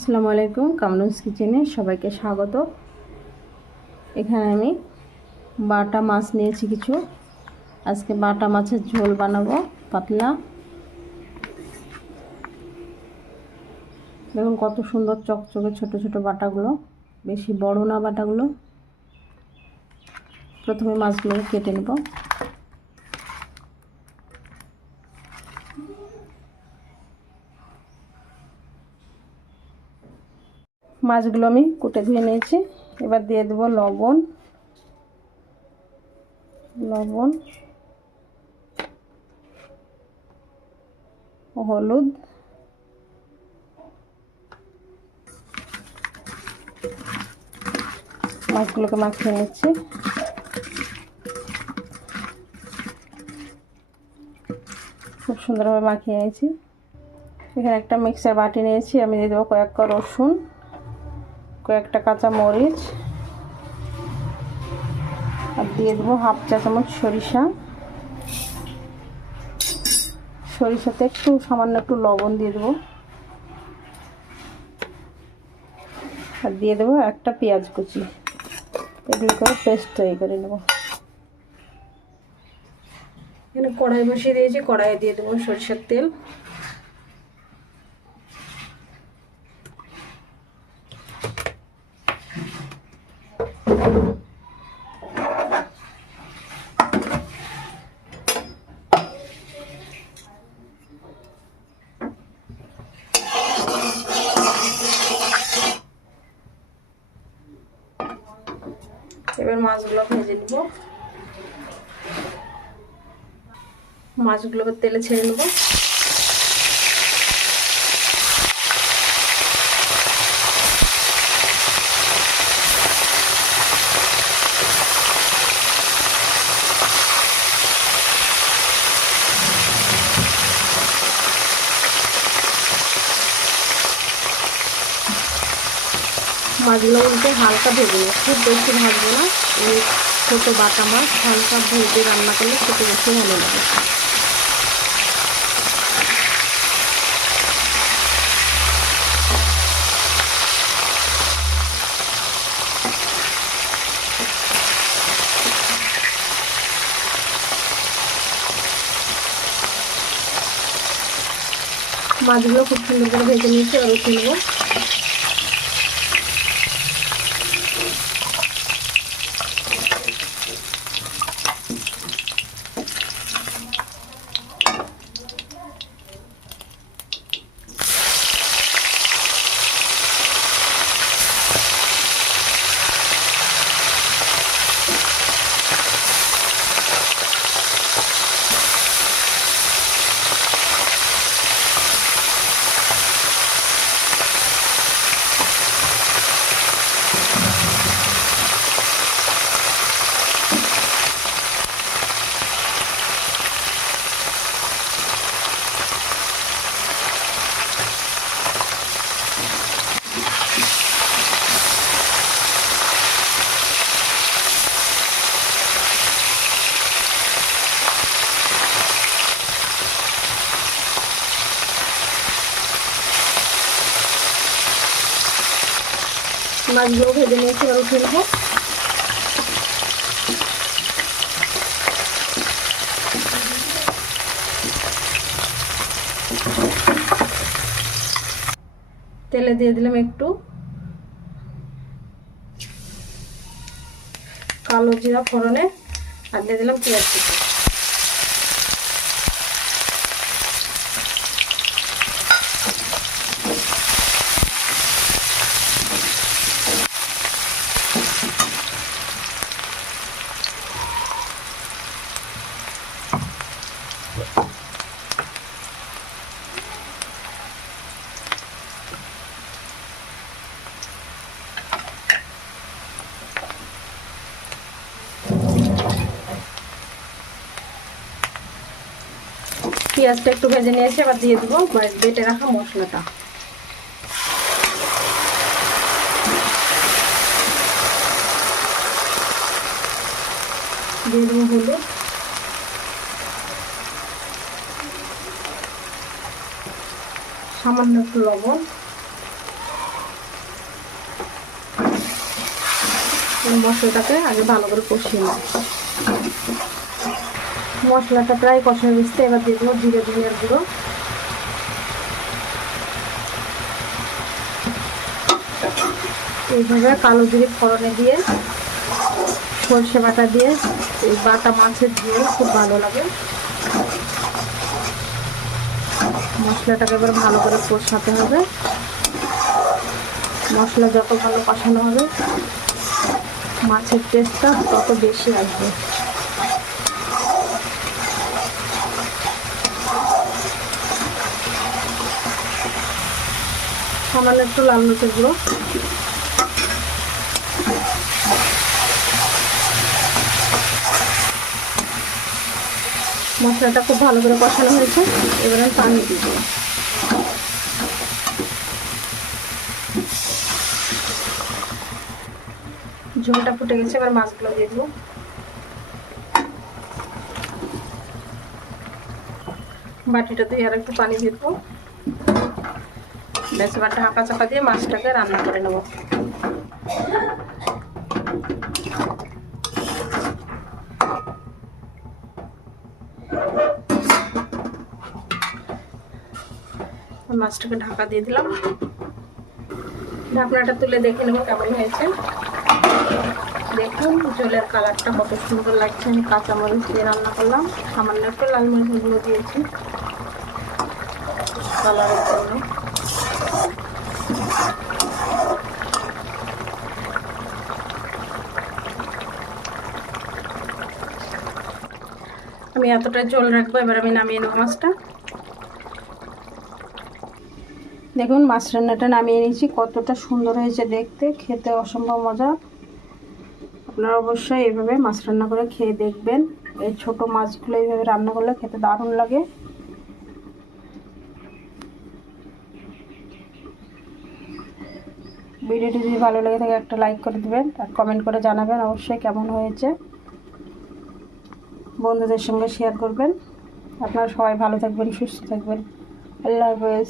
আসসালামু আলাইকুম, কামরুন্স কিচেনে সবাইকে স্বাগত। এখানে আমি বাটা মাছ নিয়েছি কিছু। আজকে বাটা মাছের ঝোল বানাবো, পাতলা। দেখুন কত সুন্দর চকচকে ছোট ছোট বাটাগুলো, বেশি বড় না বাটাগুলো। প্রথমে মাছগুলো কেটে নেব। মাছগুলো আমি কুটে ধুয়ে নিয়েছি। এবার দিয়ে দেবো লবণ। লবণ, হলুদ। মাছগুলোকে মাখিয়ে নিচ্ছি। খুব সুন্দরভাবে মাখিয়ে নিয়েছি। এখানে একটা মিক্সার বাটি নিয়েছি, আমি দিয়ে দেবো কয়েকটা রসুন। কয়েকটা কাঁচা মরিচ আর দিয়ে দেবো হাফ চা চামচ সরিষা। সরিষাতে একটু সামান্য একটু লবণ দিয়ে দেবো। আর দিয়ে দেবো একটা পেঁয়াজ কুচি। এগুলো করে পেস্ট তৈরি করে নেব। এখানে কড়াই বসিয়ে দিয়েছি, কড়াইয়ে দিয়ে দেবো সরিষার তেল। এবার মাছগুলো ভেজে নিব। মাছগুলোকে তেলে ছেড়ে নেব। মাছগুলো উল্টে হালকা ভেজে নেব খুব বেশি ভাজবো না। এই ছোটো বাটা মাছ হালকা ভেজে রান্না করলে খেতে বেশি ভালো লাগে। মাছগুলো খুব সুন্দর করে ভেজে নিয়েছি আর উঠে মাছগুলো ভেজে নিয়েছি এবার উঠে নেব তেলে দিয়ে দিলাম একটু কালো জিরা ফোড়নে আর দিয়ে দিলাম পেঁয়াজ পেঁয়াজটা একটু ভেজে নিয়ে এসে আবার দিয়ে দেবো বেটে রাখা মশলাটা। দিয়ে দেবো সামান্য একটু লবণ। মশলাটাকে আগে ভালো করে কষিয়ে নেব। মশলাটা প্রায় কষা মিশতে এবার দিয়ে দেবো জিরে ধনিয়ার গুঁড়ো। এইভাবে কালো জিরে ফোড়নে দিয়ে, সর্ষে বাটা দিয়ে, এই বাটা মাছের ঝোল খুব ভালো লাগে। মশলাটাকে এবার ভালো করে কষাতে হবে। মশলা যত ভালো কষানো হবে, মাছের টেস্টটা তত বেশি আসবে। সামান্য একটু লাল মরিচের গুঁড়ো। মশলাটা খুব ভালো করে কষানো হয়েছে। এবারে পানি দিয়ে ঝোলটা ফুটে গেছে, এবার মাছগুলো দিয়ে দেবো। বাটিটা দিয়ে আর একটু পানি দিয়ে দেবো। ব্যাস ঢাকা চাপা দিয়ে মাছটাকে রান্না করে নেব। মাছটাকে ঢাকা দিয়ে দিলাম। ঢাকনাটা তুলে দেখে নেব কেমন হয়েছে। দেখুন, জলের কালারটা কত সুন্দর লাগছে। আমি কাঁচামরিচ দিয়ে রান্না করলাম। সামান্য একটু লাল মরিচগুলো দিয়েছি। কালারের জন্য। আমি এতটা জল রাখব, এবার আমি নামিয়ে নেব মাছটা। দেখুন, মাছ রান্নাটা নামিয়ে নিয়েছি, কতটা সুন্দর হয়েছে দেখতে, খেতে অসম্ভব মজা। আপনারা অবশ্যই এইভাবে মাছ রান্না করে খেয়ে দেখবেন। এই ছোট মাছগুলো এইভাবে রান্না করলে খেতে দারুণ লাগে। ভিডিওটি যদি ভালো লেগে থাকে, একটা লাইক করে দেবেন, আর কমেন্ট করে জানাবেন অবশ্যই কেমন হয়েছে। বন্ধুদের সঙ্গে শেয়ার করবেন। আপনারা সবাই ভালো থাকবেন সুস্থ থাকবেন। আল্লাহ হাফেজ।